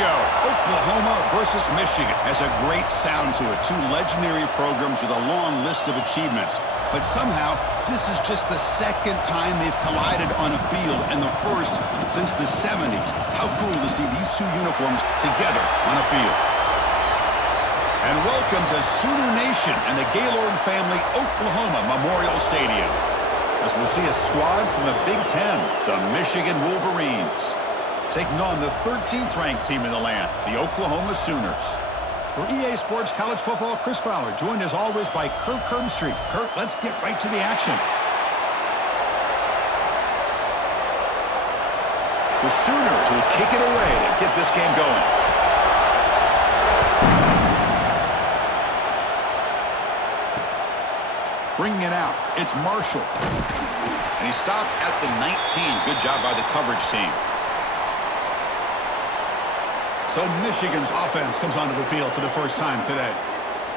go. Oklahoma versus Michigan has a great sound to it. Two legendary programs with a long list of achievements. But somehow, this is just the second time they've collided on a field, and the first since the 70s. How cool to see these two uniforms together on a field. And welcome to Sooner Nation and the Gaylord family Oklahoma Memorial Stadium, as we see a squad from the Big Ten, the Michigan Wolverines, taking on the 13th ranked team in the land, the Oklahoma Sooners. For EA Sports College Football, Chris Fowler, joined as always by Kirk Herbstreit. Kirk, let's get right to the action. The Sooners will kick it away to get this game going. Bringing it out, it's Marshall. And he stopped at the 19. Good job by the coverage team. So Michigan's offense comes onto the field for the first time today.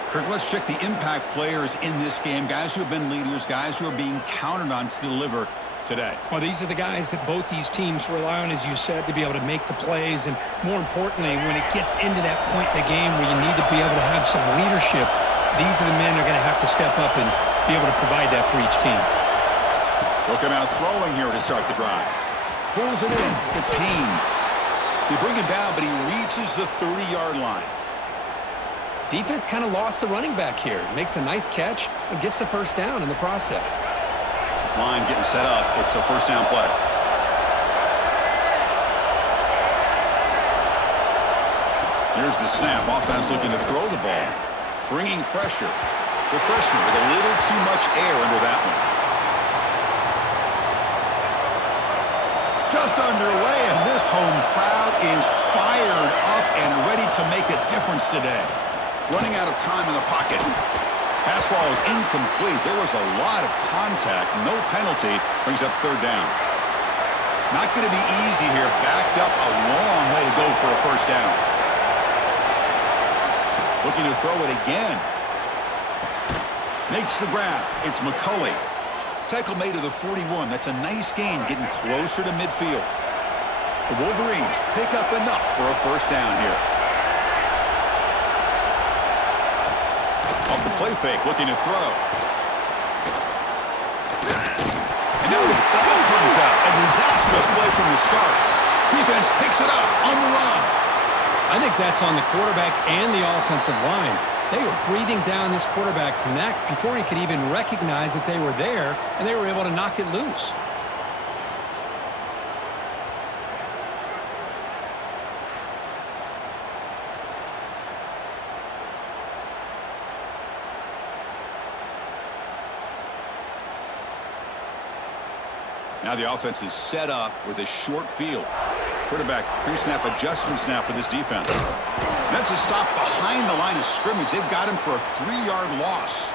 Kirk, let's check the impact players in this game. Guys who have been leaders, guys who are being counted on to deliver today. Well, these are the guys that both these teams rely on, as you said, to be able to make the plays. And more importantly, when it gets into that point in the game where you need to be able to have some leadership, these are the men that are going to have to step up and be able to provide that for each team. They'll come out throwing here to start the drive. Pulls it in. It's Haynes. They bring him down, but he reaches the 30-yard line. Defense kind of lost a running back here. Makes a nice catch and gets the first down in the process. This line getting set up. It's a first down play. Here's the snap. Offense looking to throw the ball. Bringing pressure. The freshman with a little too much air under that one. Just underway, and this home crowd is fired up and ready to make a difference today. Running out of time in the pocket. Pass ball is incomplete. There was a lot of contact. No penalty. Brings up third down. Not going to be easy here. Backed up a long way to go for a first down. Looking to throw it again. Makes the grab. It's McCulley. Tackle made to the 41. That's a nice gain, getting closer to midfield. The Wolverines pick up enough for a first down here. Off the play fake, looking to throw. And now the ball comes out. A disastrous play from the start. Defense picks it up on the run. I think that's on the quarterback and the offensive line. They were breathing down this quarterback's neck before he could even recognize that they were there, and they were able to knock it loose. Now the offense is set up with a short field. Quarterback pre-snap adjustment snap for this defense. That's a stop behind the line of scrimmage. They've got him for a 3-yard loss.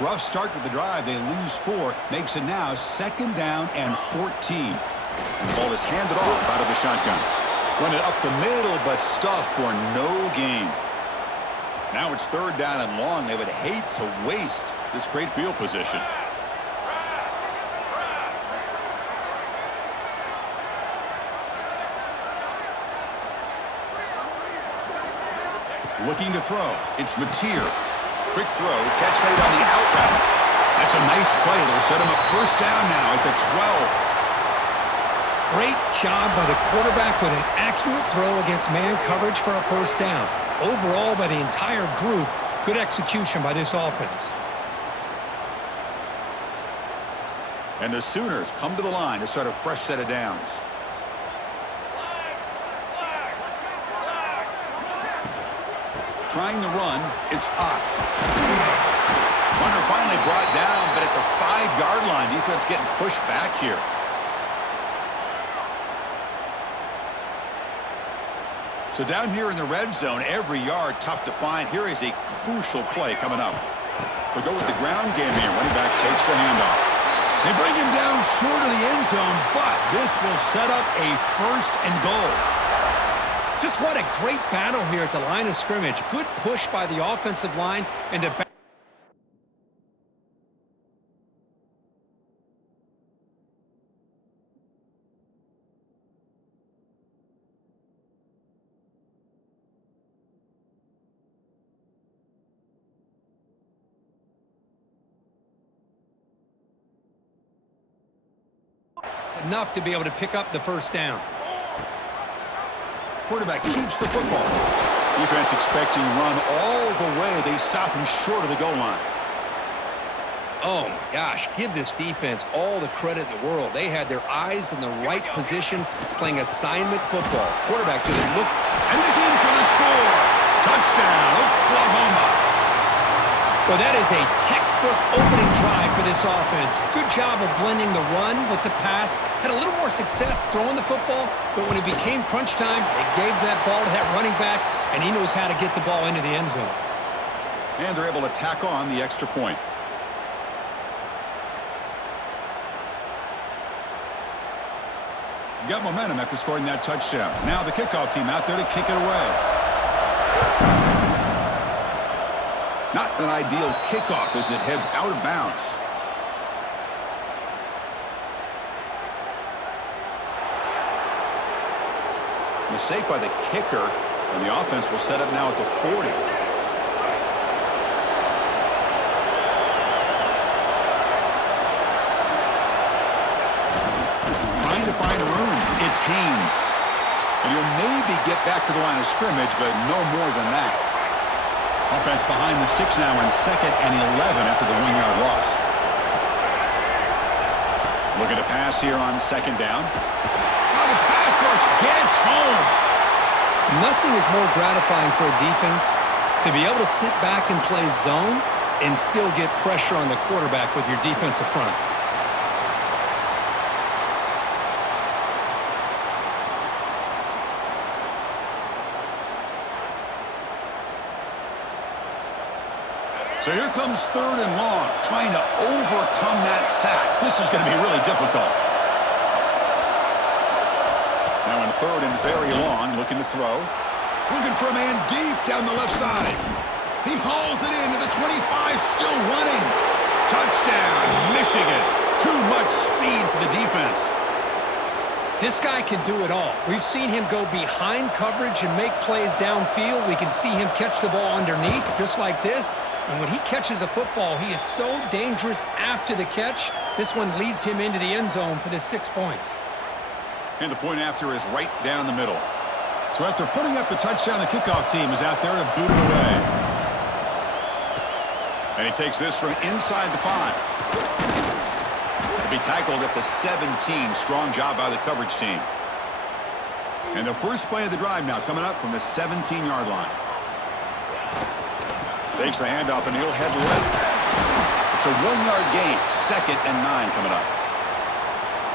Rough start to the drive. They lose 4. Makes it now second down and 14. And the ball is handed off out of the shotgun. Run it up the middle, but stuffed for no gain. Now it's third down and long. They would hate to waste this great field position. Looking to throw. It's Mateer. Quick throw. Catch made on the out route. That's a nice play. It'll set him up first down now at the 12. Great job by the quarterback with an accurate throw against man coverage for a first down. Overall, by the entire group, good execution by this offense. And the Sooners come to the line to start a fresh set of downs. Trying the run, it's Ott. Runner finally brought down, but at the 5-yard line, defense getting pushed back here. So down here in the red zone, every yard tough to find. Here is a crucial play coming up. They'll go with the ground game here. Running back takes the handoff. They bring him down short of the end zone, but this will set up a first and goal. Just what a great battle here at the line of scrimmage. Good push by the offensive line and the back. enough to be able to pick up the first down. Quarterback keeps the football. Defense expecting run all the way. They stop him short of the goal line. Oh, my gosh. Give this defense all the credit in the world. They had their eyes in the right position playing assignment football. Quarterback just look. And he's in for the score. Touchdown, Oklahoma. Well, that is a textbook opening drive for this offense. Good job of blending the run with the pass. Had a little more success throwing the football, but when it became crunch time, they gave that ball to that running back, and he knows how to get the ball into the end zone. And they're able to tack on the extra point. Got momentum after scoring that touchdown. Now the kickoff team out there to kick it away. Not an ideal kickoff as it heads out of bounds. Mistake by the kicker, and the offense will set up now at the 40. Trying to find room. It's Haynes. And he'll maybe get back to the line of scrimmage, but no more than that. Offense behind the 6 now in 2nd and 11 after the 1-yard loss. Looking to pass here on 2nd down. Oh, the pass rush gets home. Nothing is more gratifying for a defense to be able to sit back and play zone and still get pressure on the quarterback with your defensive front. So here comes 3rd and long, trying to overcome that sack. This is going to be really difficult. Now in 3rd and very long, looking to throw. Looking for a man deep down the left side. He hauls it into the 25, still running. Touchdown, Michigan. Too much speed for the defense. This guy can do it all. We've seen him go behind coverage and make plays downfield. We can see him catch the ball underneath, just like this. And when he catches a football, he is so dangerous after the catch. This one leads him into the end zone for the 6 points. And the point after is right down the middle. So after putting up a touchdown, the kickoff team is out there to boot it away. And he takes this from inside the 5. He'll be tackled at the 17. Strong job by the coverage team. And the first play of the drive now coming up from the 17-yard line. Takes the handoff, and he'll head left. It's a 1-yard gain. 2nd and 9 coming up.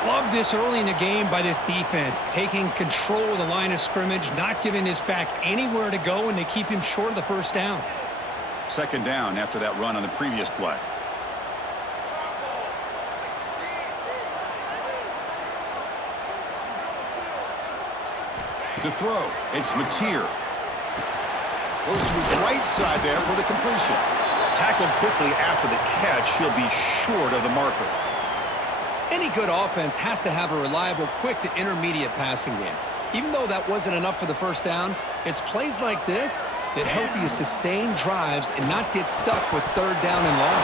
Love this early in the game by this defense, taking control of the line of scrimmage, not giving this back anywhere to go, and they keep him short of the first down. 2nd down after that run on the previous play. To throw, it's Mateer. Goes to his right side there for the completion. Tackled quickly after the catch. He'll be short of the marker. Any good offense has to have a reliable, quick to intermediate passing game. Even though that wasn't enough for the first down, it's plays like this that help you sustain drives and not get stuck with 3rd down and long.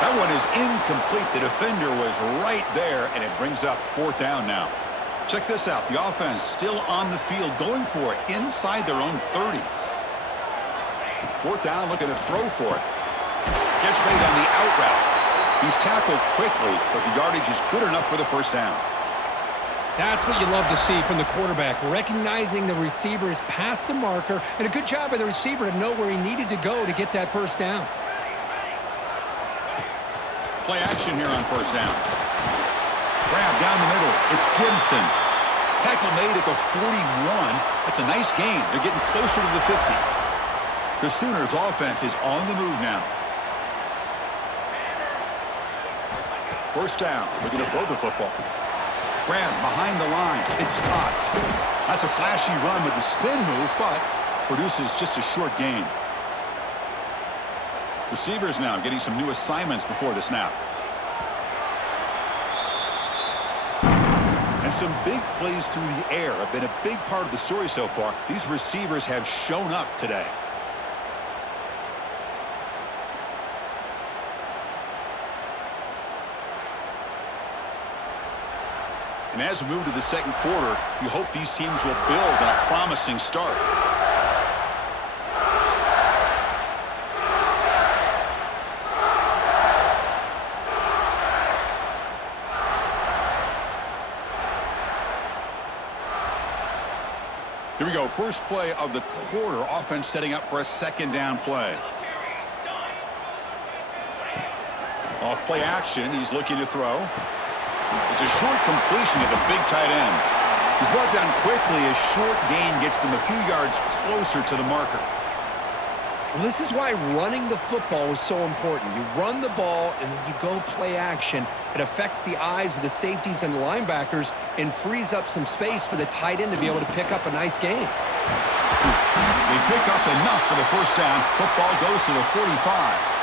That one is incomplete. The defender was right there, and it brings up 4th down now. Check this out. The offense still on the field, going for it inside their own 30. 4th down, looking to throw for it. Catch made on the out route. He's tackled quickly, but the yardage is good enough for the first down. That's what you love to see from the quarterback, recognizing the receiver is past the marker, and a good job by the receiver to know where he needed to go to get that first down. Play action here on 1st down. Grab down the middle. It's Gibson. Tackle made at the 41. That's a nice gain. They're getting closer to the 50. The Sooners' offense is on the move now. 1st down. Looking to throw the football. Grab behind the line. It's Spot. That's a flashy run with the spin move, but produces just a short gain. Receivers now getting some new assignments before the snap. And some big plays through the air have been a big part of the story so far. These receivers have shown up today. And as we move to the second quarter, you hope these teams will build on a promising start. Here we go, first play of the quarter. Offense setting up for a second down play. Off play action, he's looking to throw. It's a short completion to the big tight end. He's brought down quickly. A short gain gets them a few yards closer to the marker. Well, this is why running the football is so important. You run the ball, and then you go play action. It affects the eyes of the safeties and the linebackers and frees up some space for the tight end to be able to pick up a nice gain. They pick up enough for the first down. Football goes to the 45.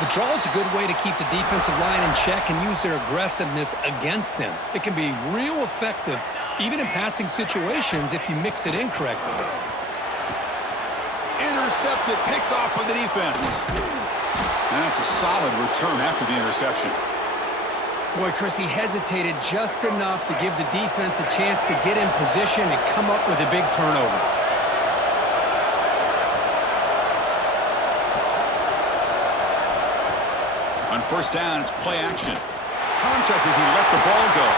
The draw is a good way to keep the defensive line in check and use their aggressiveness against them. It can be real effective, even in passing situations, if you mix it in correctly. Intercepted, picked off by the defense. And that's a solid return after the interception. Boy, Chris, he hesitated just enough to give the defense a chance to get in position and come up with a big turnover. On first down, it's play action. Contact as he let the ball go.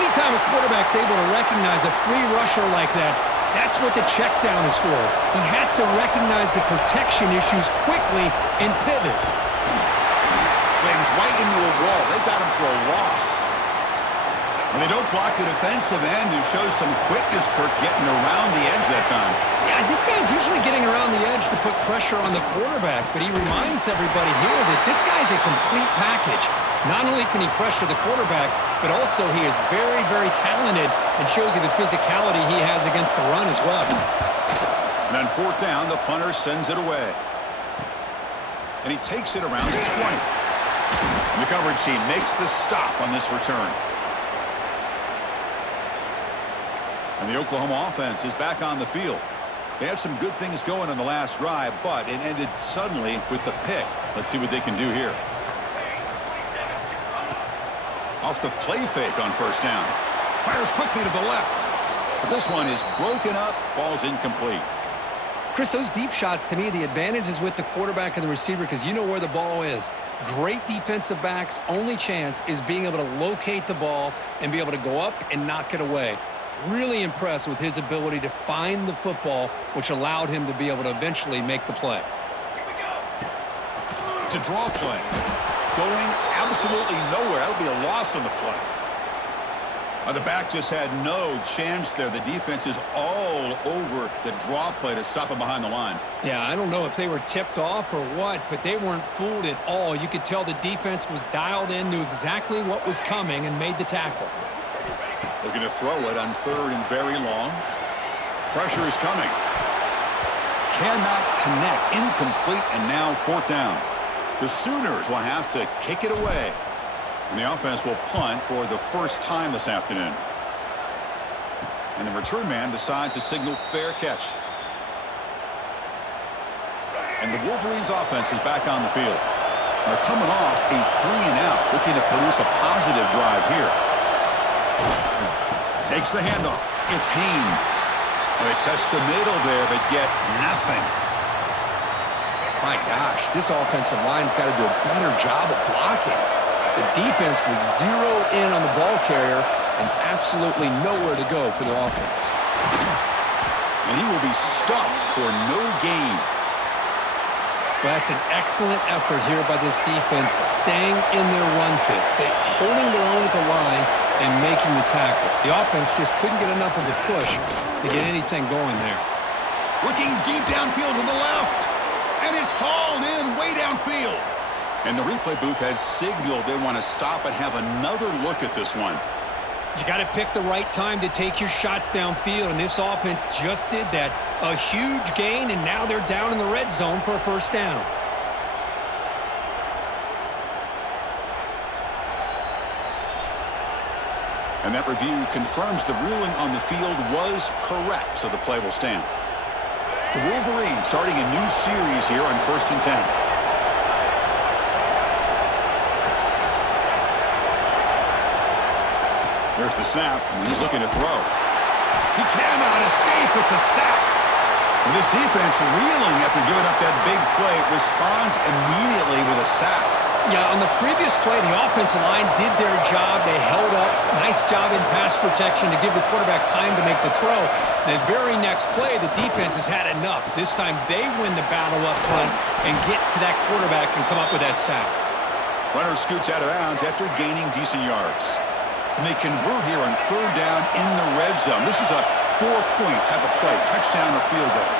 Anytime a quarterback's able to recognize a free rusher like that, that's what the check down is for. He has to recognize the protection issues quickly and pivot. Slams right into a wall. They've got him for a loss. And they don't block the defensive end, who shows some quickness, Kirk, getting around the edge that time. Yeah, this guy's usually getting around the edge to put pressure on the quarterback, but he reminds everybody here that this guy's a complete package. Not only can he pressure the quarterback, but also he is very, very talented and shows you the physicality he has against the run as well. And on fourth down, the punter sends it away. And he takes it around the 20. And the coverage team makes the stop on this return. And the Oklahoma offense is back on the field. They had some good things going on the last drive, but it ended suddenly with the pick. Let's see what they can do here. Off the play fake on first down. Fires quickly to the left. But this one is broken up, falls incomplete. Chris, those deep shots, to me, the advantage is with the quarterback and the receiver because you know where the ball is. Great defensive backs' only chance is being able to locate the ball and be able to go up and knock it away. Really impressed with his ability to find the football, which allowed him to be able to eventually make the play. It's a draw play. Going absolutely nowhere. That'll be a loss on the play. The back just had no chance there. The defense is all over the draw play to stop him behind the line. Yeah, I don't know if they were tipped off or what, but they weren't fooled at all. You could tell the defense was dialed in, knew exactly what was coming, and made the tackle. Looking to throw it on third and very long. Pressure is coming. Cannot connect. Incomplete, and now fourth down. The Sooners will have to kick it away. And the offense will punt for the first time this afternoon. And the return man decides to signal fair catch. And the Wolverines offense is back on the field. They're coming off a 3-and-out, looking to produce a positive drive here. Takes the handoff. It's Haynes. They test the middle there, but get nothing. My gosh, this offensive line's got to do a better job of blocking. The defense was zeroed in on the ball carrier and absolutely nowhere to go for the offense. And he will be stuffed for no gain. Well, that's an excellent effort here by this defense, staying in their run fix, holding their own at the line and making the tackle. The offense just couldn't get enough of a push to get anything going there. Looking deep downfield to the left. And it's hauled in way downfield. And the replay booth has signaled they want to stop and have another look at this one. You got to pick the right time to take your shots downfield, and this offense just did that. A huge gain, and now they're down in the red zone for a first down. And that review confirms the ruling on the field was correct, so the play will stand. The Wolverines starting a new series here on 1st and 10. There's the snap, and he's looking to throw. He cannot escape. It's a sack. With this defense reeling after giving up that big play, responds immediately with a sack. Yeah, on the previous play, the offensive line did their job. They held up. Nice job in pass protection to give the quarterback time to make the throw. The very next play, the defense has had enough. This time, they win the battle up front and get to that quarterback and come up with that sack. Runner scoots out of bounds after gaining decent yards. And they convert here on third down in the red zone. This is a 4-point type of play, touchdown or field goal.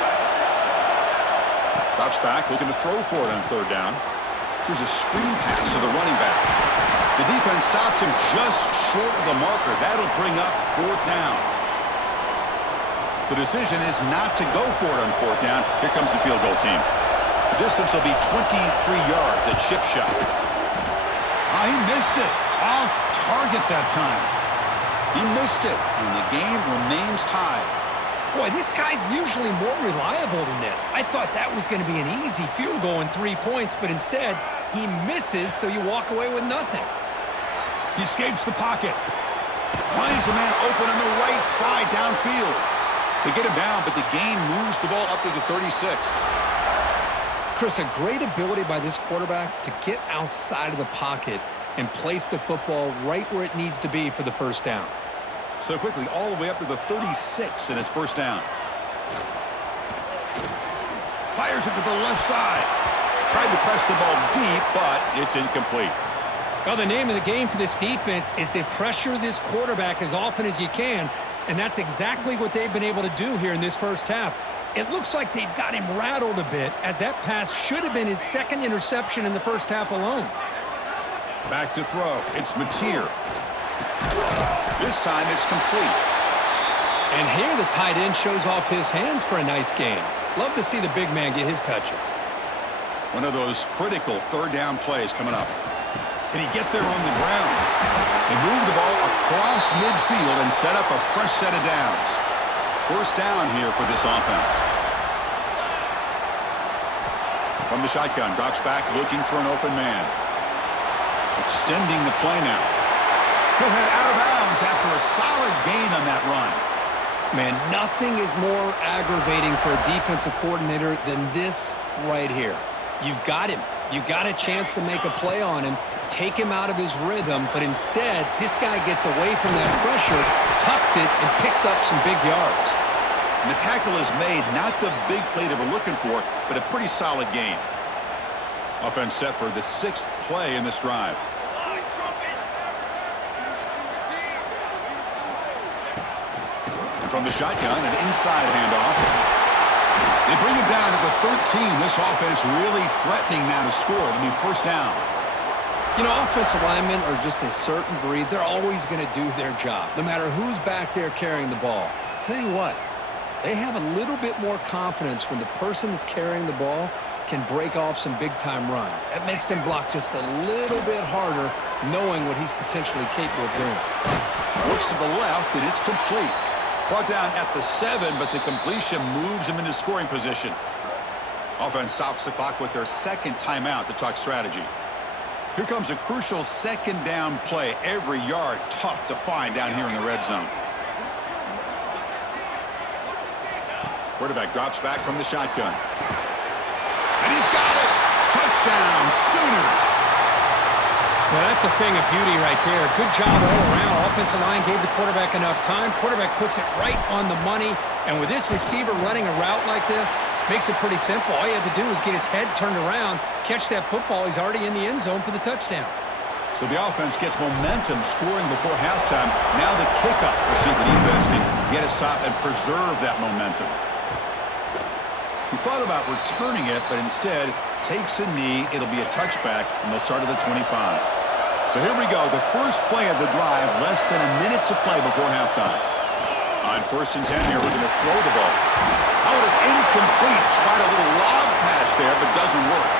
Drops back, looking to throw for it on third down. Here's a screen pass to the running back. The defense stops him just short of the marker. That'll bring up fourth down. The decision is not to go for it on fourth down. Here comes the field goal team. The distance will be 23 yards at chip shot. He missed it. Off target that time. He missed it, and the game remains tied. Boy, this guy's usually more reliable than this. I thought that was going to be an easy field goal in 3 points, but instead, he misses, so you walk away with nothing. He escapes the pocket. Finds a man open on the right side downfield. They get him down, but the gain moves the ball up to the 36. Chris, a great ability by this quarterback to get outside of the pocket and place the football right where it needs to be for the first down. So quickly, all the way up to the 36 and it's first down. Fires it to the left side. Tried to press the ball deep, but it's incomplete. Well, the name of the game for this defense is to pressure this quarterback as often as you can, and that's exactly what they've been able to do here in this first half. It looks like they've got him rattled a bit, as that pass should have been his second interception in the first half alone. Back to throw. It's Mateer. This time it's complete. And here the tight end shows off his hands for a nice gain. Love to see the big man get his touches. One of those critical third down plays coming up. Can he get there on the ground? They move the ball across midfield and set up a fresh set of downs. First down here for this offense. From the shotgun, drops back looking for an open man. Extending the play now. He'll head out of bounds after a solid gain on that run. Man, nothing is more aggravating for a defensive coordinator than this right here. You've got him. You've got a chance to make a play on him, take him out of his rhythm, but instead, this guy gets away from that pressure, tucks it, and picks up some big yards. And the tackle is made, not the big play that we're looking for, but a pretty solid gain. Offense set for the 6th play in this drive. And from the shotgun, an inside handoff. They bring him down to the 13. This offense really threatening now to score. It'll be first down. You know, offensive linemen are just a certain breed. They're always going to do their job, no matter who's back there carrying the ball. I'll tell you what, they have a little bit more confidence when the person that's carrying the ball can break off some big-time runs. That makes them block just a little bit harder, knowing what he's potentially capable of doing. Looks to the left, and it's complete. Brought down at the 7, but the completion moves him into scoring position. Offense stops the clock with their second timeout to talk strategy. Here comes a crucial second down play. Every yard tough to find down here in the red zone. Quarterback drops back from the shotgun. And he's got it! Touchdown, Sooners! Well, that's a thing of beauty right there. Good job all around. Offensive line gave the quarterback enough time. Quarterback puts it right on the money. And with this receiver running a route like this, makes it pretty simple. All you have to do is get his head turned around, catch that football. He's already in the end zone for the touchdown. So the offense gets momentum scoring before halftime. Now the kickoff. We'll see if the defense can get a stop and preserve that momentum. He thought about returning it, but instead takes a knee. It'll be a touchback, and they'll start at the 25. So here we go, the first play of the drive, less than a minute to play before halftime. On 1st and 10 here, looking to throw the ball. Oh, it's incomplete. Tried a little lob pass there, but doesn't work.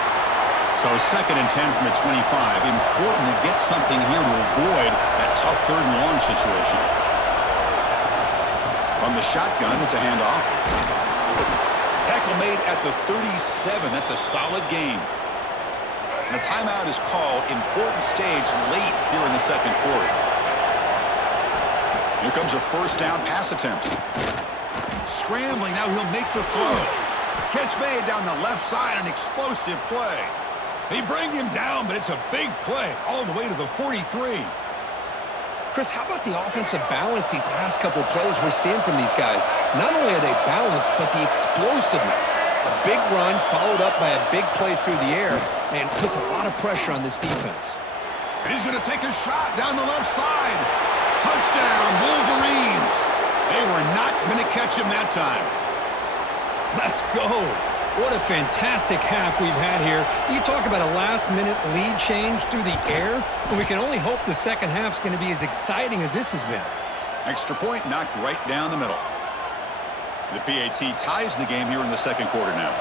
So 2nd and 10 from the 25. Important to get something here to avoid that tough 3rd and long situation. From the shotgun, it's a handoff. Tackle made at the 37. That's a solid gain. And a timeout is called. Important stage late here in the 2nd quarter. Here comes a first down pass attempt. Scrambling, now he'll make the throw. Catch made down the left side, an explosive play. They bring him down, but it's a big play all the way to the 43. Chris, how about the offensive balance these last couple of plays we're seeing from these guys? Not only are they balanced, but the explosiveness. A big run followed up by a big play through the air and puts a lot of pressure on this defense. And he's going to take a shot down the left side. Touchdown, Wolverines. They were not going to catch him that time. Let's go. What a fantastic half we've had here. You talk about a last-minute lead change through the air, and we can only hope the second half's going to be as exciting as this has been. Extra point knocked right down the middle. The PAT ties the game here in the second quarter now.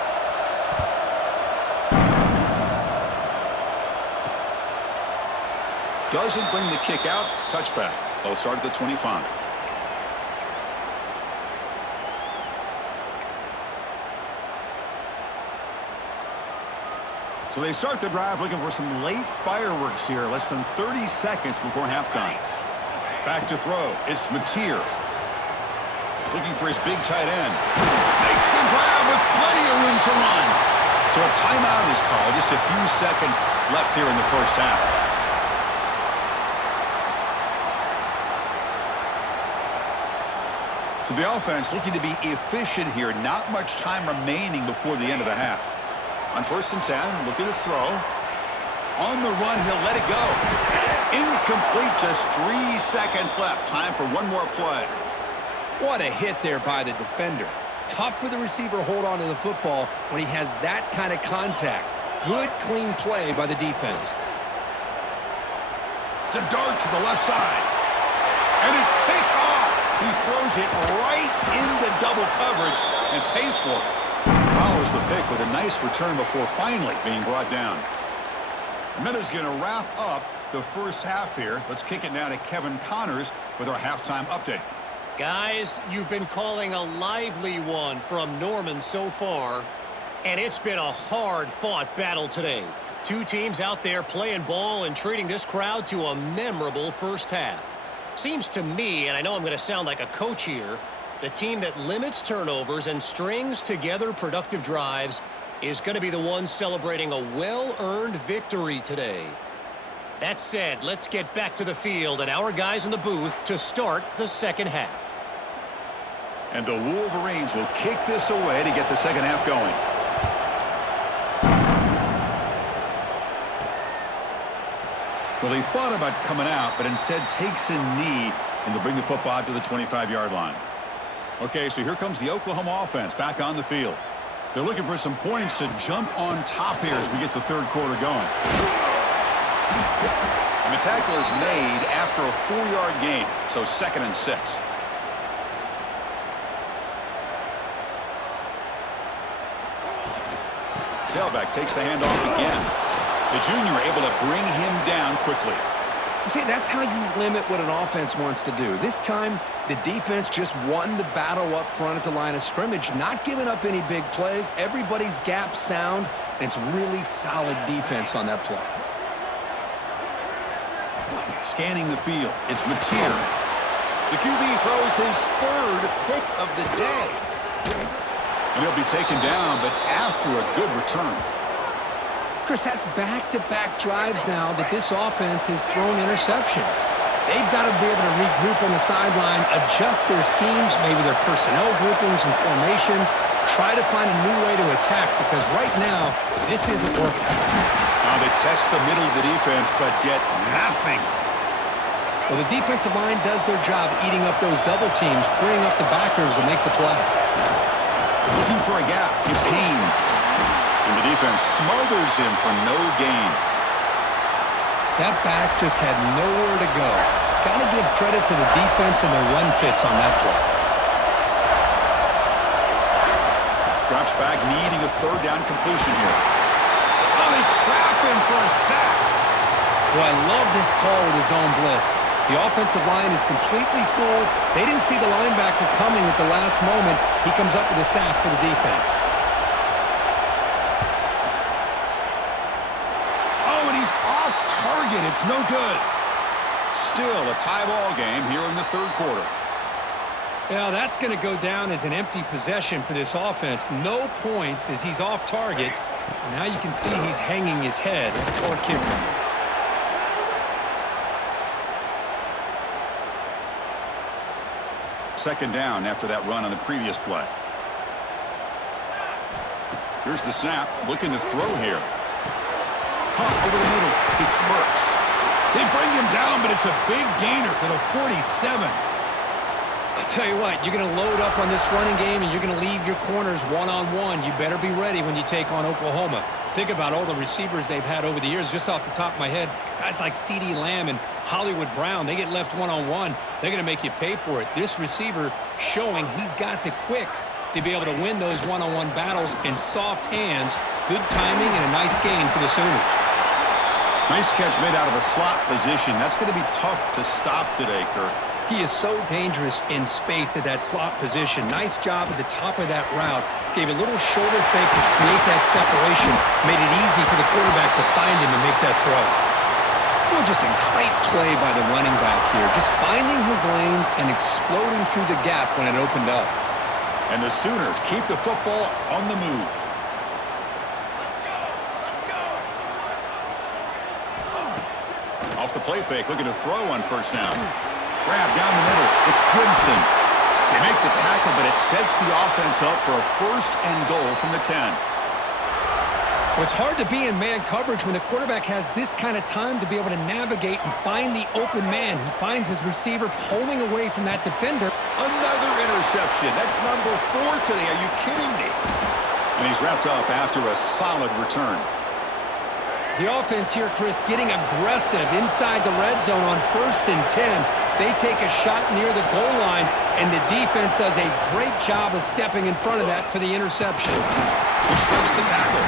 Doesn't bring the kick out. Touchback. They'll start at the 25. So they start the drive looking for some late fireworks here. Less than 30 seconds before halftime. Back to throw. It's Mateer. Looking for his big tight end. Makes the grab with plenty of room to run. So a timeout is called. Just a few seconds left here in the first half. So the offense looking to be efficient here. Not much time remaining before the end of the half. On 1st and 10, looking to throw. On the run, he'll let it go. Incomplete, just 3 seconds left. Time for one more play. What a hit there by the defender. Tough for the receiver to hold on to the football when he has that kind of contact. Good, clean play by the defense. To dart to the left side. And it's picked off. He throws it right into double coverage and pays for it. Follows the pick with a nice return before finally being brought down. And that is going to wrap up the first half here. Let's kick it now to Kevin Connors with our halftime update. Guys, you've been calling a lively one from Norman so far, and it's been a hard-fought battle today. Two teams out there playing ball and treating this crowd to a memorable first half. Seems to me, and I know I'm going to sound like a coach here, the team that limits turnovers and strings together productive drives is going to be the one celebrating a well-earned victory today. That said, let's get back to the field and our guys in the booth to start the second half. And the Wolverines will kick this away to get the second half going. Well, he thought about coming out, but instead takes a knee, and they'll bring the football out to the 25-yard line. Okay, so here comes the Oklahoma offense back on the field. They're looking for some points to jump on top here as we get the third quarter going. And the tackle is made after a 4-yard gain, so 2nd and 6. Tailback takes the handoff again. The junior able to bring him down quickly. See, that's how you limit what an offense wants to do. This time, the defense just won the battle up front at the line of scrimmage, not giving up any big plays. Everybody's gap sound, and it's really solid defense on that play. Scanning the field, it's Mateer. The QB throws his 3rd pick of the day. And he'll be taken down, but after a good return. Chris, that's back-to-back drives now that this offense has thrown interceptions. They've got to be able to regroup on the sideline, adjust their schemes, maybe their personnel groupings and formations, try to find a new way to attack, because right now, this isn't working. Now they test the middle of the defense, but get nothing. Well, the defensive line does their job eating up those double teams, freeing up the backers to make the play. Looking for a gap, it's Haynes. And the defense smothers him for no gain. That back just had nowhere to go. Got to give credit to the defense and their run fits on that play. Drops back, needing a 3rd down completion here. Oh, they trap him for a sack. Well, I love this call with his own blitz. The offensive line is completely full. They didn't see the linebacker coming at the last moment. He comes up with a sack for the defense. It's no good. Still a tie ball game here in the third quarter. Yeah, that's going to go down as an empty possession for this offense. No points as he's off target. And now you can see he's hanging his head. Poor kicker. Second down after that run on the previous play. Here's the snap. Looking to throw here. Caught over the middle. It's Burks. They bring him down, but it's a big gainer to the 47. I'll tell you what, you're going to load up on this running game and you're going to leave your corners one-on-one. You better be ready when you take on Oklahoma. Think about all the receivers they've had over the years. Just off the top of my head, guys like CeeDee Lamb and Hollywood Brown, they get left one-on-one. They're going to make you pay for it. This receiver showing he's got the quicks to be able to win those one-on-one battles in soft hands. Good timing and a nice gain for the Sooners. Nice catch made out of the slot position. That's going to be tough to stop today, Kirk. He is so dangerous in space at that slot position. Nice job at the top of that route. Gave a little shoulder fake to create that separation. Made it easy for the quarterback to find him and make that throw. Well, just a great play by the running back here. Just finding his lanes and exploding through the gap when it opened up. And the Sooners keep the football on the move. Off the play fake, looking to throw on first down. Grab down the middle. It's Gibson. They make the tackle, but it sets the offense up for a first and goal from the 10. Well, it's hard to be in man coverage when the quarterback has this kind of time to be able to navigate and find the open man. He finds his receiver pulling away from that defender. Another interception. That's number 4 today. Are you kidding me? And he's wrapped up after a solid return. The offense here, Chris, getting aggressive inside the red zone on 1st and 10. They take a shot near the goal line, and the defense does a great job of stepping in front of that for the interception. He shrinks the tackle.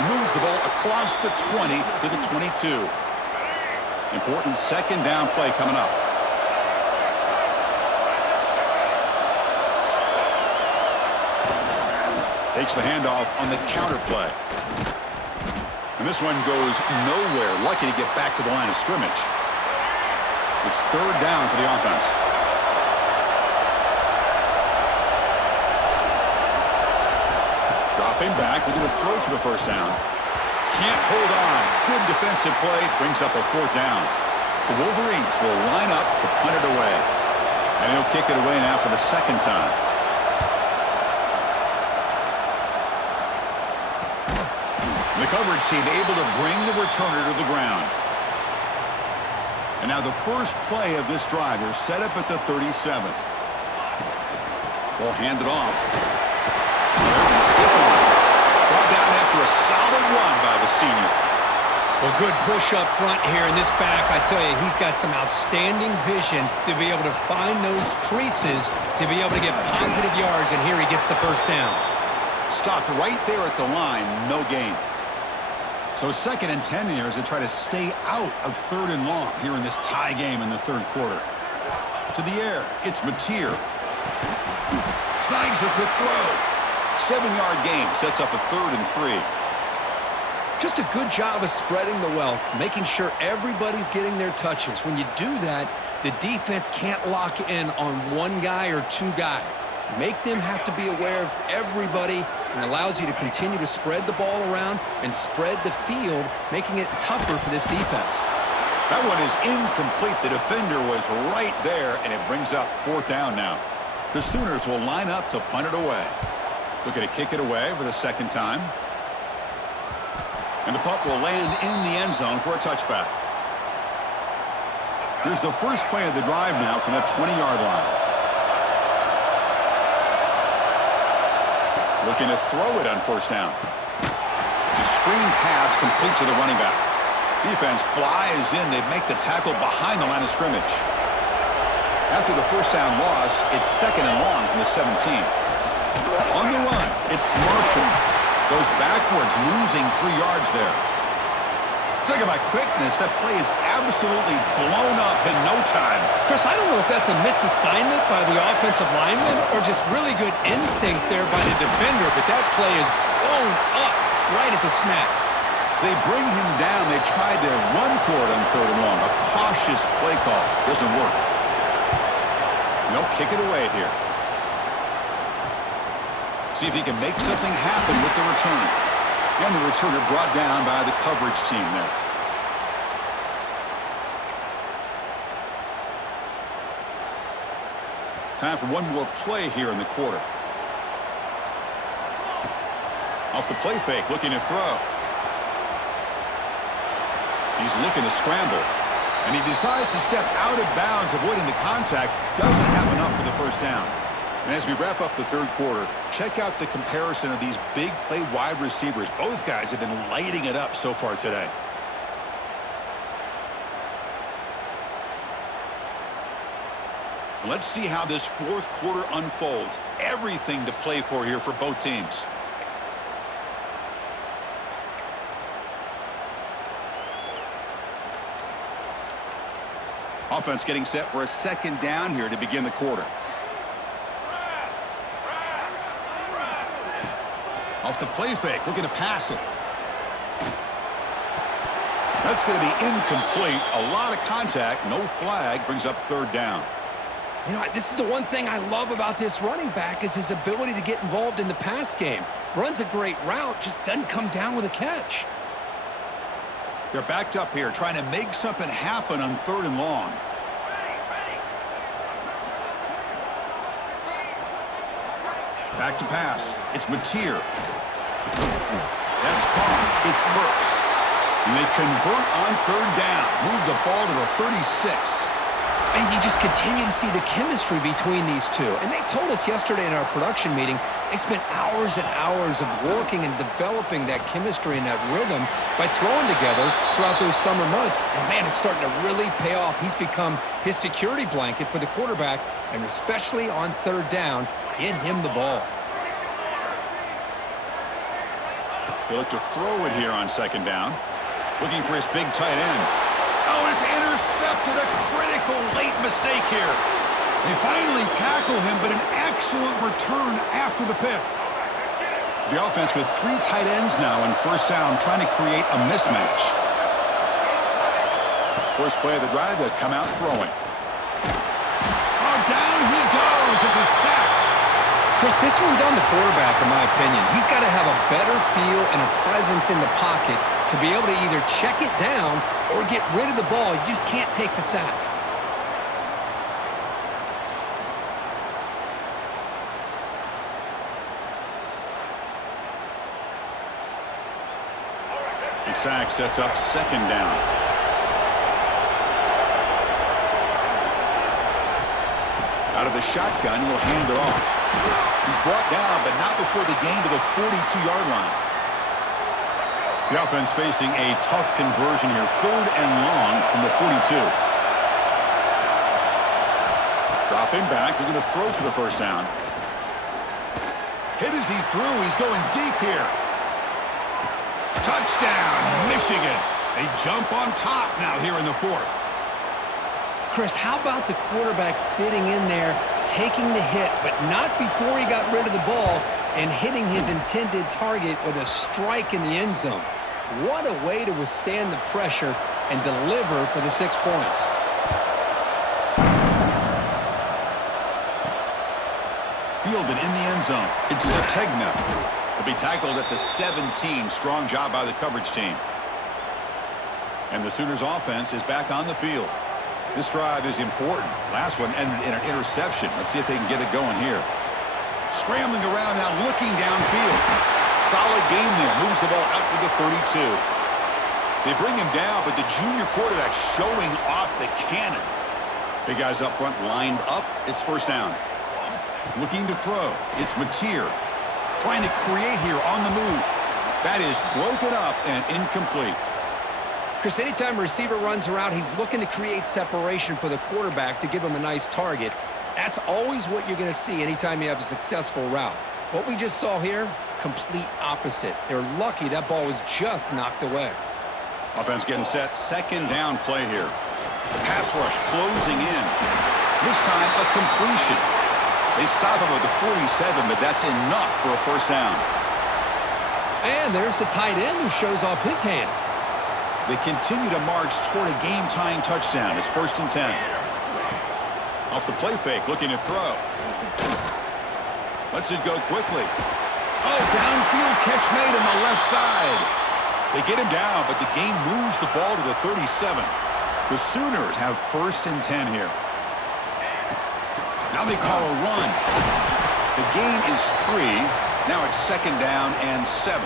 He moves the ball across the 20 to the 22. Important second down play coming up. Takes the handoff on the counter play. And this one goes nowhere. Lucky to get back to the line of scrimmage. It's third down for the offense. Dropping back, looking to throw for the first down. Can't hold on. Good defensive play. Brings up a fourth down. The Wolverines will line up to punt it away. And he'll kick it away now for the second time. The coverage team able to bring the returner to the ground. And now the first play of this drive is set up at the 37. Ball handed off. There's the stiff arm. Brought down after a solid run by the senior. Well, good push up front here in this back. I tell you, he's got some outstanding vision to be able to find those creases, to be able to get positive yards, and here he gets the first down. Stopped right there at the line, no gain. So 2nd and 10 here as they try to stay out of 3rd and long here in this tie game in the third quarter. To the air, it's Mateer. Snags the quick throw. 7-yard gain sets up a 3rd and 3. Just a good job of spreading the wealth, making sure everybody's getting their touches. When you do that, the defense can't lock in on one guy or two guys. Make them have to be aware of everybody, and allows you to continue to spread the ball around and spread the field, making it tougher for this defense. That one is incomplete. The defender was right there, and it brings up 4th down now. The Sooners will line up to punt it away. Looking to kick it away for the second time. And the punt will land in the end zone for a touchback. Here's the first play of the drive now from that 20-yard line. Looking to throw it on first down. It's a screen pass complete to the running back. Defense flies in. They make the tackle behind the line of scrimmage. After the first down loss, it's 2nd and long from the 17. On the run, it's Marshall. Goes backwards, losing 3 yards there. Talk about quickness. That play is absolutely blown up in no time. Chris, I don't know if that's a misassignment by the offensive lineman or just really good instincts there by the defender, but that play is blown up right at the snap. So they bring him down. They tried to run for it on 3rd and long. A cautious play call. Doesn't work. They'll kick it away here. See if he can make something happen with the return. And the returner brought down by the coverage team there. Time for one more play here in the quarter. Off the play fake, looking to throw. He's looking to scramble. And he decides to step out of bounds, avoiding the contact. Doesn't have enough for the first down. And as we wrap up the 3rd quarter, check out the comparison of these big play wide receivers. Both guys have been lighting it up so far today. Let's see how this 4th quarter unfolds. Everything to play for here for both teams. Offense getting set for a 2nd down here to begin the quarter. Off the play fake, looking to pass it. That's going to be incomplete. A lot of contact, no flag, brings up 3rd down. You know, this is the one thing I love about this running back is his ability to get involved in the pass game. Runs a great route, just doesn't come down with a catch. They're backed up here, trying to make something happen on 3rd and long. Back to pass. It's Mateer. That's caught. It's Burks. And they convert on 3rd down. Move the ball to the 36. And you just continue to see the chemistry between these two. And they told us yesterday in our production meeting, they spent hours and hours of working and developing that chemistry and that rhythm by throwing together throughout those summer months. And, man, it's starting to really pay off. He's become his security blanket for the quarterback, and especially on 3rd down, get him the ball. He'll look to throw it here on 2nd down. Looking for his big tight end. Oh, it's intercepted. A critical late mistake here. They finally tackle him, but an excellent return after the pick. The offense with 3 tight ends now in 1st down, trying to create a mismatch. First play of the drive, they'll come out throwing. Oh, down he goes. It's a sack. Chris, this one's on the quarterback, in my opinion. He's got to have a better feel and a presence in the pocket to be able to either check it down or get rid of the ball. You just can't take the sack. And sack sets up 2nd down. Out of the shotgun, he'll hand it off. He's brought down, but not before the gain to the 42-yard line. The offense facing a tough conversion here. 3rd and long from the 42. Dropping back. They're going to throw for the 1st down. Hit as he threw. He's going deep here. Touchdown, Michigan. They jump on top now here in the 4th. Chris, how about the quarterback sitting in there, taking the hit, but not before he got rid of the ball and hitting his intended target with a strike in the end zone? What a way to withstand the pressure and deliver for the 6 points. Fielded in the end zone. It's Sategna. He'll be tackled at the 17. Strong job by the coverage team. And the Sooners offense is back on the field. This drive is important. Last one ended in an interception. Let's see if they can get it going here. Scrambling around now, looking downfield. Solid game there. Moves the ball out to the 32. They bring him down, but the junior quarterback showing off the cannon. Big guys up front lined up. It's 1st down. Looking to throw. It's Mateer. Trying to create here on the move. That is broken up and incomplete. Chris, anytime a receiver runs around, he's looking to create separation for the quarterback to give him a nice target. That's always what you're going to see anytime you have a successful route. What we just saw here, complete opposite. They're lucky that ball was just knocked away. Offense getting set. 2nd down play here. The pass rush closing in. This time a completion. They stop him at the 47, but that's enough for a 1st down. And there's the tight end who shows off his hands. They continue to march toward a game-tying touchdown. It's 1st and 10. Off the play fake, looking to throw. Lets it go quickly. Oh, downfield catch made on the left side. They get him down, but the game moves the ball to the 37. The Sooners have 1st and 10 here. Now they call a run. The gain is 3. Now it's 2nd down and 7.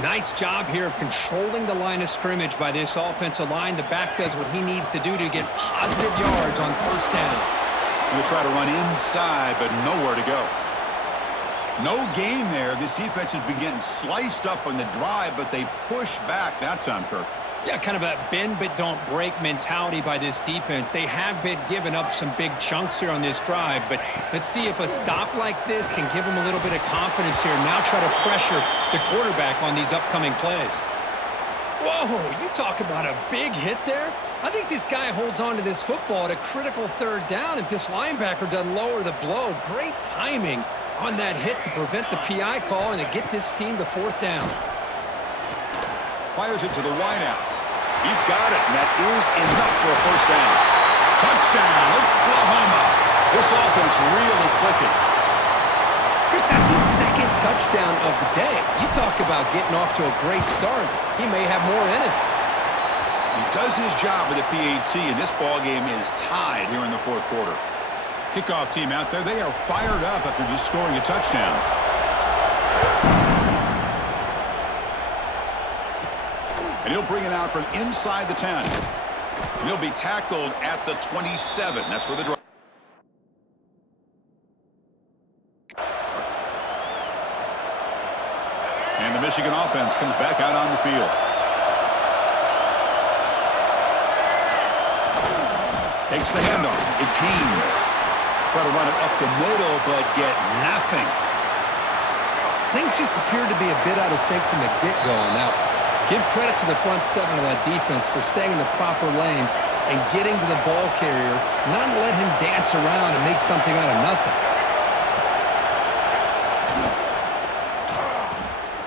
Nice job here of controlling the line of scrimmage by this offensive line. The back does what he needs to do to get positive yards on 1st down. They try to run inside, but nowhere to go. No gain there. This defense has been getting sliced up on the drive, but they push back that time, Kirk. Yeah, kind of a bend but don't break mentality by this defense. They have been giving up some big chunks here on this drive, but let's see if a stop like this can give them a little bit of confidence here. Now try to pressure the quarterback on these upcoming plays. Whoa, you talk about a big hit there. I think this guy holds on to this football at a critical 3rd down if this linebacker doesn't lower the blow. Great timing on that hit to prevent the PI call and to get this team to 4th down. Fires it to the wideout. He's got it, and that is enough for a 1st down. Touchdown, Oklahoma. This offense really clicking. Chris, that's his 2nd touchdown of the day. You talk about getting off to a great start. He may have more in it. He does his job with the PAT, and this ball game is tied here in the 4th quarter. Kickoff team out there, they are fired up after just scoring a touchdown. And he'll bring it out from inside the 10. And he'll be tackled at the 27. That's where the drive. And the Michigan offense comes back out on the field. Takes the handoff. It's Haynes. Try to run it up the middle, but get nothing. Things just appeared to be a bit out of sync from the get-go on that one. Give credit to the front 7 of that defense for staying in the proper lanes and getting to the ball carrier, not let him dance around and make something out of nothing.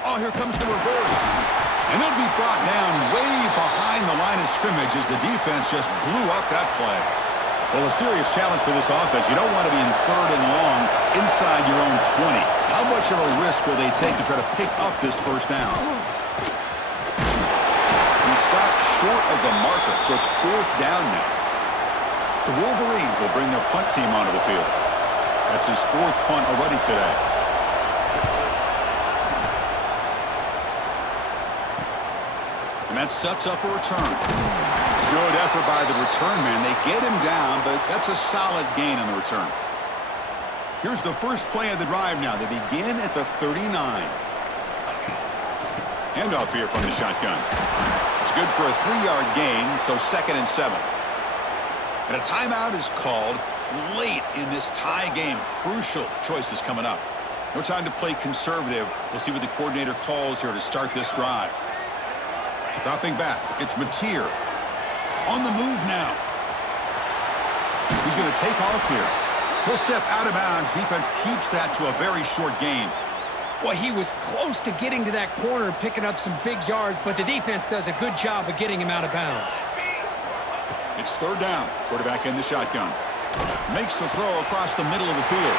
Oh, here comes the reverse. And it'll be brought down way behind the line of scrimmage as the defense just blew up that play. Well, a serious challenge for this offense. You don't want to be in 3rd and long inside your own 20. How much of a risk will they take to try to pick up this 1st down? He stopped short of the marker, so it's 4th down now. The Wolverines will bring their punt team onto the field. That's his 4th punt already today. And that sets up a return. Good effort by the return man. They get him down, but that's a solid gain on the return. Here's the first play of the drive now. They begin at the 39. Handoff here from the shotgun. It's good for a 3-yard gain, so 2nd and 7. And a timeout is called late in this tie game. Crucial choices coming up. No time to play conservative. We'll see what the coordinator calls here to start this drive. Dropping back, it's Mateer. On the move now. He's going to take off here. He'll step out of bounds. Defense keeps that to a very short gain. Well, he was close to getting to that corner and picking up some big yards, but the defense does a good job of getting him out of bounds. It's 3rd down. Quarterback in the shotgun. Makes the throw across the middle of the field.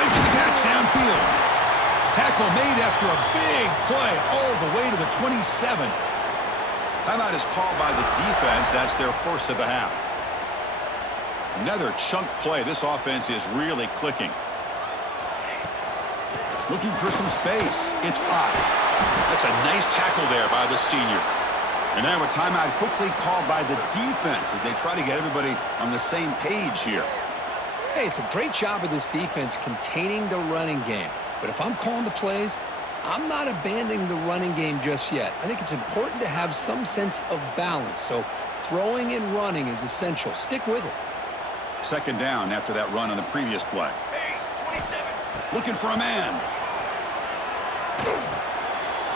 Makes the catch downfield. Tackle made after a big play all the way to the 27. Timeout is called by the defense. That's their 1st of the half. Another chunk play. This offense is really clicking. Looking for some space. It's Potts. That's a nice tackle there by the senior. And now a timeout quickly called by the defense as they try to get everybody on the same page here. Hey, it's a great job of this defense containing the running game. But if I'm calling the plays, I'm not abandoning the running game just yet. I think it's important to have some sense of balance. So throwing and running is essential. Stick with it. 2nd down after that run on the previous play. Looking for a man.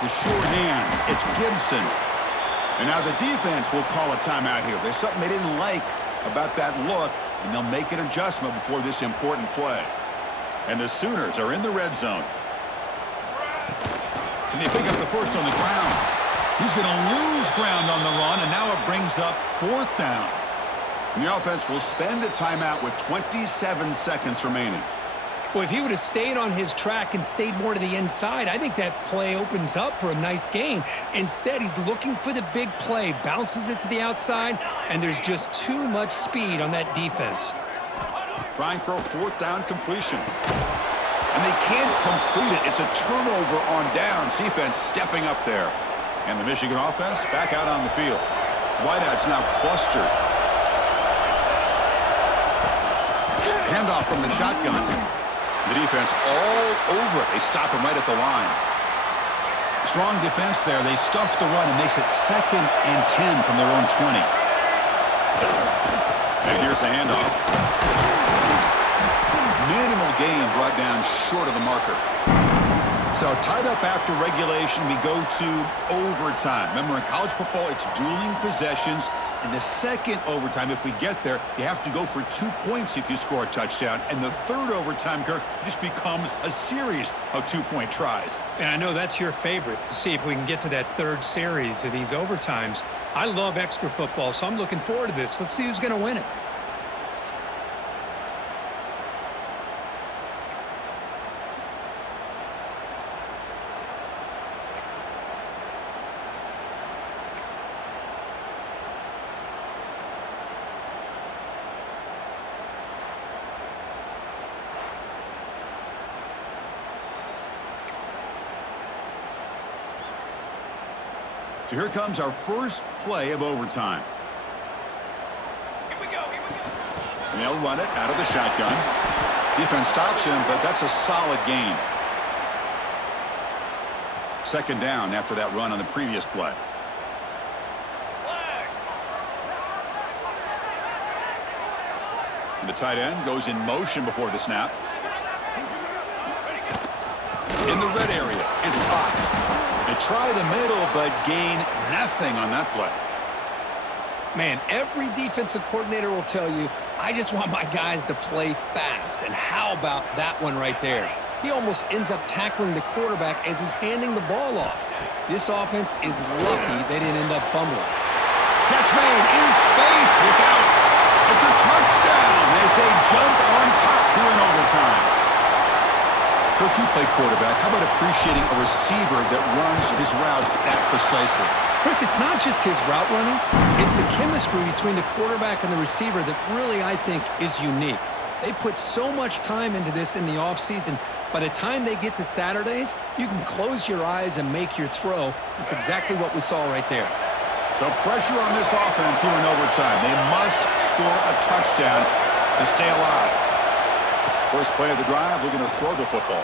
The short hands. It's Gibson. And now the defense will call a timeout here. There's something they didn't like about that look, and they'll make an adjustment before this important play. And the Sooners are in the red zone. And they pick up the first on the ground. He's going to lose ground on the run, and now it brings up 4th down. And the offense will spend a timeout with 27 seconds remaining. Well, if he would have stayed on his track and stayed more to the inside, I think that play opens up for a nice gain. Instead, he's looking for the big play, bounces it to the outside, and there's just too much speed on that defense. Trying for a 4th down completion. And they can't complete it. It's a turnover on downs. Defense stepping up there. And the Michigan offense back out on the field. Wideouts now clustered. Handoff from the shotgun. The defense all over it. They stop him right at the line. Strong defense there. They stuff the run and makes it 2nd and 10 from their own 20. And here's the handoff. Minimal gain brought down short of the marker. So tied up after regulation, we go to overtime. Remember, in college football, it's dueling possessions. In the second overtime, if we get there, you have to go for 2 points if you score a touchdown. And the third overtime, Kirk, just becomes a series of 2-point tries. And I know that's your favorite, to see if we can get to that third series of these overtimes. I love extra football, so I'm looking forward to this. Let's see who's going to win it. So here comes our first play of overtime. Here we go. And they'll run it out of the shotgun. Defense stops him, but that's a solid gain. 2nd down after that run on the previous play. And the tight end goes in motion before the snap. In the red area, it's Potts. They try the middle, but gain nothing on that play. Man, every defensive coordinator will tell you, I just want my guys to play fast. And how about that one right there? He almost ends up tackling the quarterback as he's handing the ball off. This offense is lucky they didn't end up fumbling. Catch made in space without. It's a touchdown as they jump on top here in overtime. Coach, you play quarterback. How about appreciating a receiver that runs his routes that precisely? Chris, it's not just his route running. It's the chemistry between the quarterback and the receiver that really, I think, is unique. They put so much time into this in the offseason. By the time they get to Saturdays, you can close your eyes and make your throw. That's exactly what we saw right there. So pressure on this offense here in overtime. They must score a touchdown to stay alive. First play of the drive, looking to throw the football.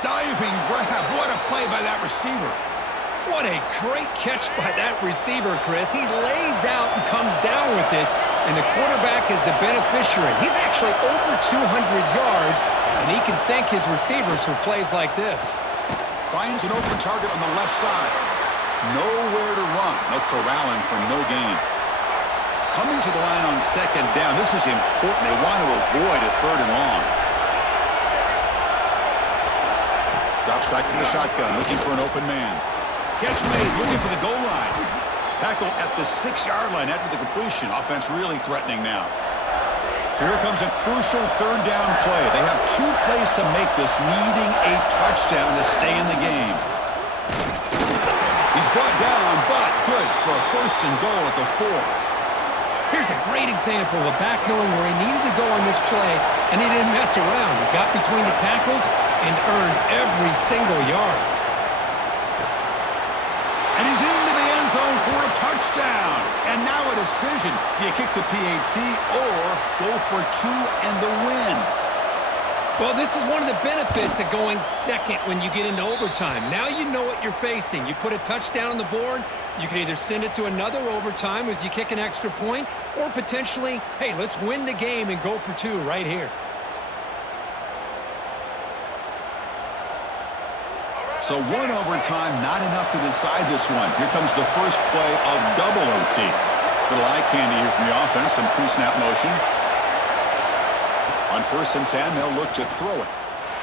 Diving grab. What a play by that receiver. What a great catch by that receiver, Chris. He lays out and comes down with it, and the quarterback is the beneficiary. He's actually over 200 yards, and he can thank his receivers for plays like this. Finds an open target on the left side. Nowhere to run. They'll corral him for no gain. Coming to the line on 2nd down. This is important. They want to avoid a 3rd and long. Drops back from the shotgun, looking for an open man. Catch made, looking for the goal line. Tackle at the 6-yard line after the completion. Offense really threatening now. So here comes a crucial 3rd down play. They have 2 plays to make this, needing a touchdown to stay in the game. He's brought down, but good for a 1st and goal at the 4. Here's a great example of a back knowing where he needed to go on this play, and he didn't mess around. He got between the tackles and earned every single yard. And he's into the end zone for a touchdown. And now a decision. Do you kick the PAT or go for 2 and the win? Well, this is one of the benefits of going second when you get into overtime. Now you know what you're facing. You put a touchdown on the board, you can either send it to another overtime if you kick an extra point, or potentially, hey, let's win the game and go for 2 right here. So 1 overtime, not enough to decide this one. Here comes the first play of double OT. Little eye candy here from the offense, some pre-snap motion. On 1st and 10, they'll look to throw it.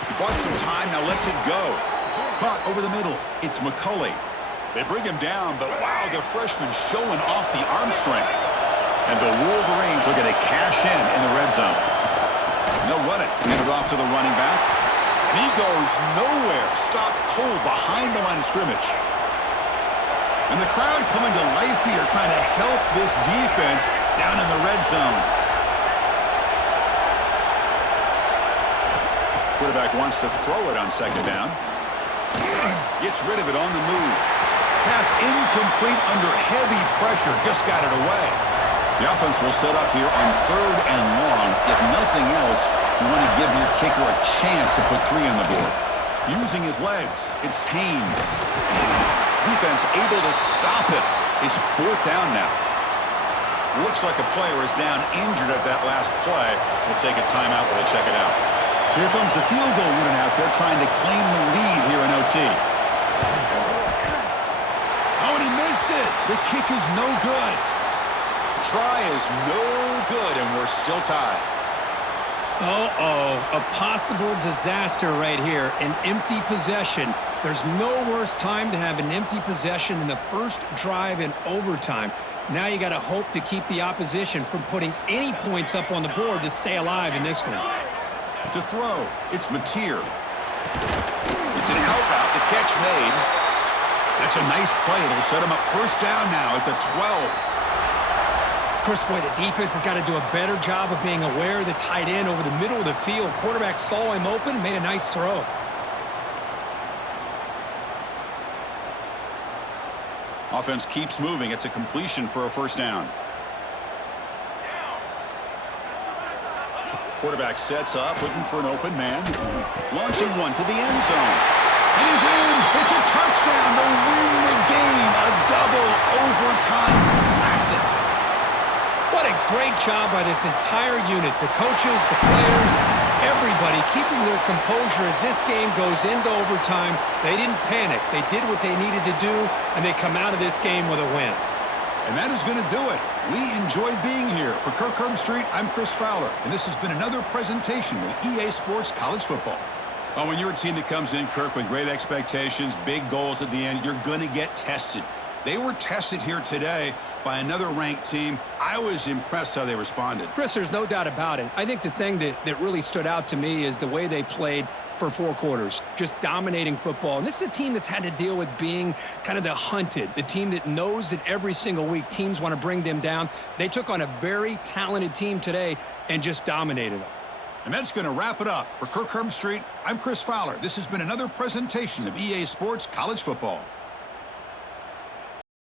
He bought some time, now lets it go. Caught over the middle. It's McCulley. They bring him down, but wow, the freshman showing off the arm strength. And the Wolverines are going to cash in the red zone. They'll run it. Hand it off to the running back. And he goes nowhere. Stopped cold behind the line of scrimmage. And the crowd coming to life here, trying to help this defense down in the red zone. Quarterback wants to throw it on second down. Gets rid of it on the move. Pass incomplete under heavy pressure. Just got it away. The offense will set up here on 3rd and long. If nothing else, you want to give your kicker a chance to put 3 on the board. Using his legs, it's Haynes. Defense able to stop it. It's 4th down now. Looks like a player is down injured at that last play. We'll take a timeout while they check it out. So here comes the field goal unit out there trying to claim the lead here in OT. Oh, and he missed it. The kick is no good. Try is no good, and we're still tied. Uh-oh, a possible disaster right here, an empty possession. There's no worse time to have an empty possession than the first drive in overtime. Now you got to hope to keep the opposition from putting any points up on the board to stay alive in this one. To throw, it's Mateer. It's an out route, the catch made. That's a nice play. It'll set him up 1st down now at the 12. Chris, boy, the defense has got to do a better job of being aware of the tight end over the middle of the field. Quarterback saw him open, made a nice throw. Offense keeps moving. It's a completion for a 1st down. Quarterback sets up, looking for an open man. Launching one to the end zone. And he's in. It's a touchdown to win the game. A double overtime classic. What a great job by this entire unit. The coaches, the players, everybody keeping their composure as this game goes into overtime. They didn't panic. They did what they needed to do, and they come out of this game with a win. And that is going to do it. We enjoyed being here. For Kirk Street, I'm Chris Fowler, and this has been another presentation of EA Sports College Football. Well, when you're a team that comes in, Kirk, with great expectations, big goals at the end, you're going to get tested. They were tested here today by another ranked team. I was impressed how they responded. Chris, there's no doubt about it. I think the thing that really stood out to me is the way they played for 4 quarters, just dominating football. And this is a team that's had to deal with being kind of the hunted, the team that knows that every single week teams want to bring them down. They took on a very talented team today and just dominated them. And that's going to wrap it up. For Kirk Street, I'm Chris Fowler. This has been another presentation of EA Sports College Football.